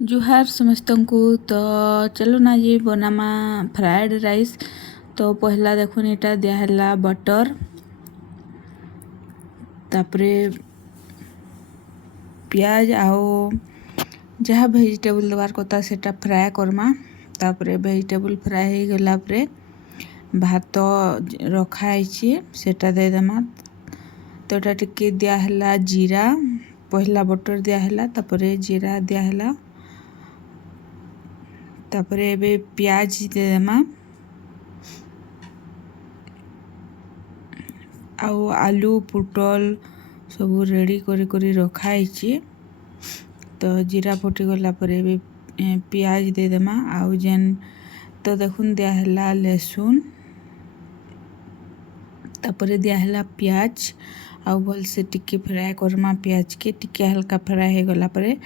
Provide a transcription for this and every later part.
जुहार समस्त को तो चलो ना ये बनामा फ्राइड राइस। तो पहला देखुन एटा दियाला बटर तापरे प्याज आओ जहाँ वेजिटेबल देवार कथा सेटा फ्राए करमा। तापरे वेजिटेबल फ्राए हो गला परे भात रखाई सेटा दे देमा। तो एटा टिके दियाला जीरा पहला बटर दियाला तापरे जीरा दियाला तापरे एबे प्याज दे देमा आउ आलू पुटल सब रेडी करी रखाई। तो जीरा फुटी गला परे एबे प्याज दे देमा आउ जेन तो देखुन दियाला लहसुन तापरे दियाला प्याज आउ भल से टिके फ्राए करमा। प्याज के टिके हल्का फ्राए हो गला परे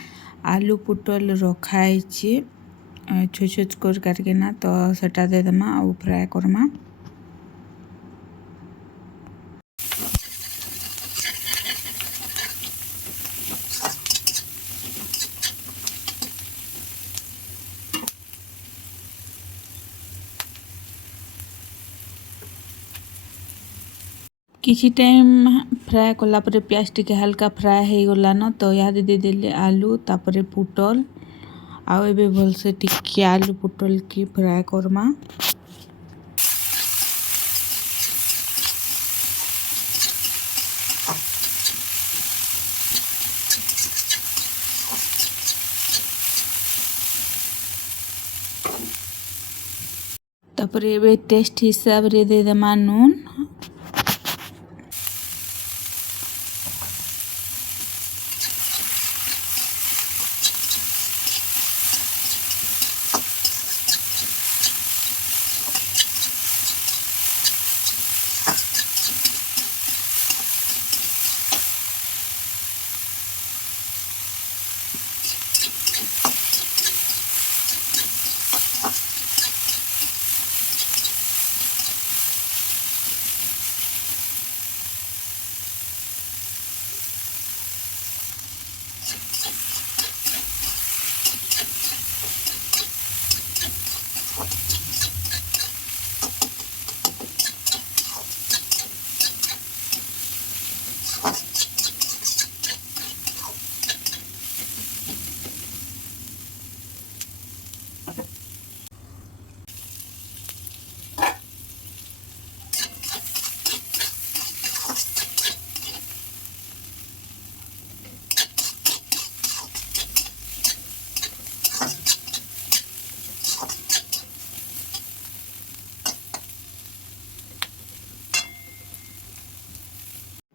आलू पुटल रखाई छोट छोट कर काटके ना तो सेटा दे देमा आउ फ्राए करमा। किसी टाइम फ्राए कला परे प्याज टिके हल्का फ्राए हो गला न तो यहाँ दे देले आलू तापरे पुटल आउ एबे भल से टिके आलू पुटल की फ्राए करमा। तापरे एबे टेस्ट हिसाब रे दे देमा नून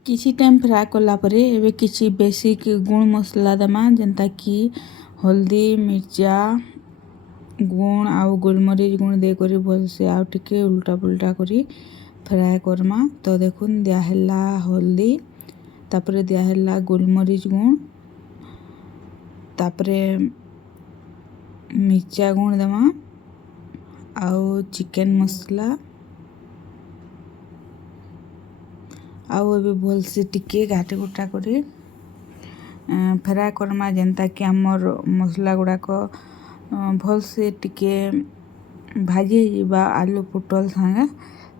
किसी टाइम फ्राए कला परे एबे किसी बेसिक गुण मसला देमा जेंता कि हल्दी मिर्चा गुण आउ गोलमरीच गुण दे करी भल से आउ टिके उल्टा पुल्टा करी फ्राए करमा। तो देखुन दियाला हल्दी तापरे दियाला गोलमरीच गुण तापरे मिर्चा गुण देमा आउ चिकन मसला आउ एबे भल से टिके घाटे गुटा करी फ्राए करमा जेंता कि आमर मसला गुड़ाक भल से टिके भाजी जीवा आलू पुटल संगे।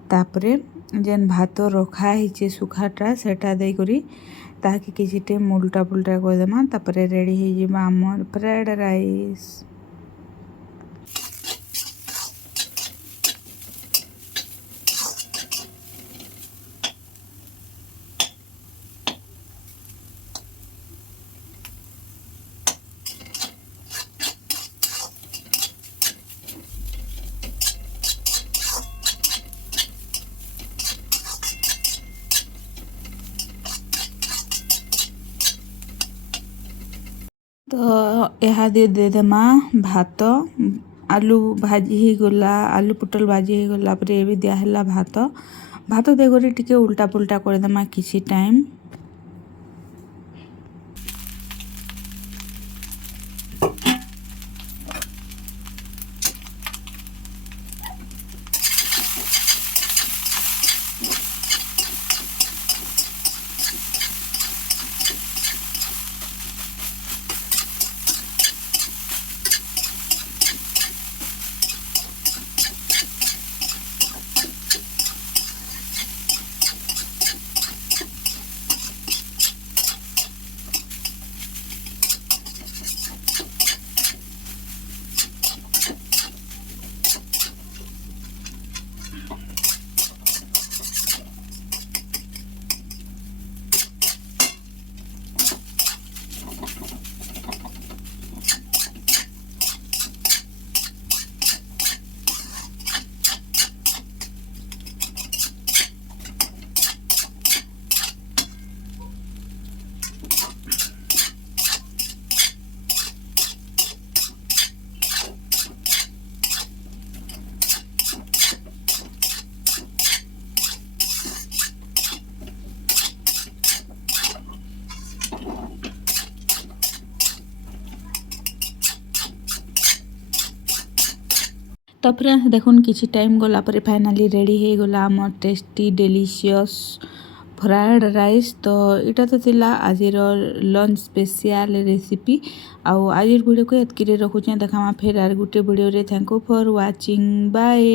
तापरे जेन भात रखा है सुखाटा सेटा दे करी ताकि किसी टाइम उल्टा पुल्टा कर देमा। तापरे रेडी हो जीवा आमर फ्राइड राइस। तो यहाँ दे देमा भात आलू भाजी ही गला आलू पुटल भाजी ही गला परे एबे दियाला भात भात दे करी टिके उल्टा पुल्टा कर देमा किसी टाइम। ତାପରେ ଦେଖୁନ୍ କିଛି ଟାଇମ୍ ଗଲା ପରେ ଫାଇନାଲି ରେଡ଼ି ହେଇଗଲା ଆମର ଟେଷ୍ଟି ଡେଲିସିୟସ୍ ଫ୍ରାଏଡ୍ ରାଇସ୍। ତ ଏଇଟା ତ ଥିଲା ଆଜିର ଲଞ୍ଚ ସ୍ପେସିଆଲ୍ ରେସିପି। ଆଉ ଆଜିର ଭିଡ଼ିଓକୁ ଏତ୍କିରେ ରଖୁଛେଁ। ଦେଖାମା ଫେର୍ ଆର୍ ଗୁଟେ ଭିଡ଼ିଓରେ। Thank you for watching. Bye.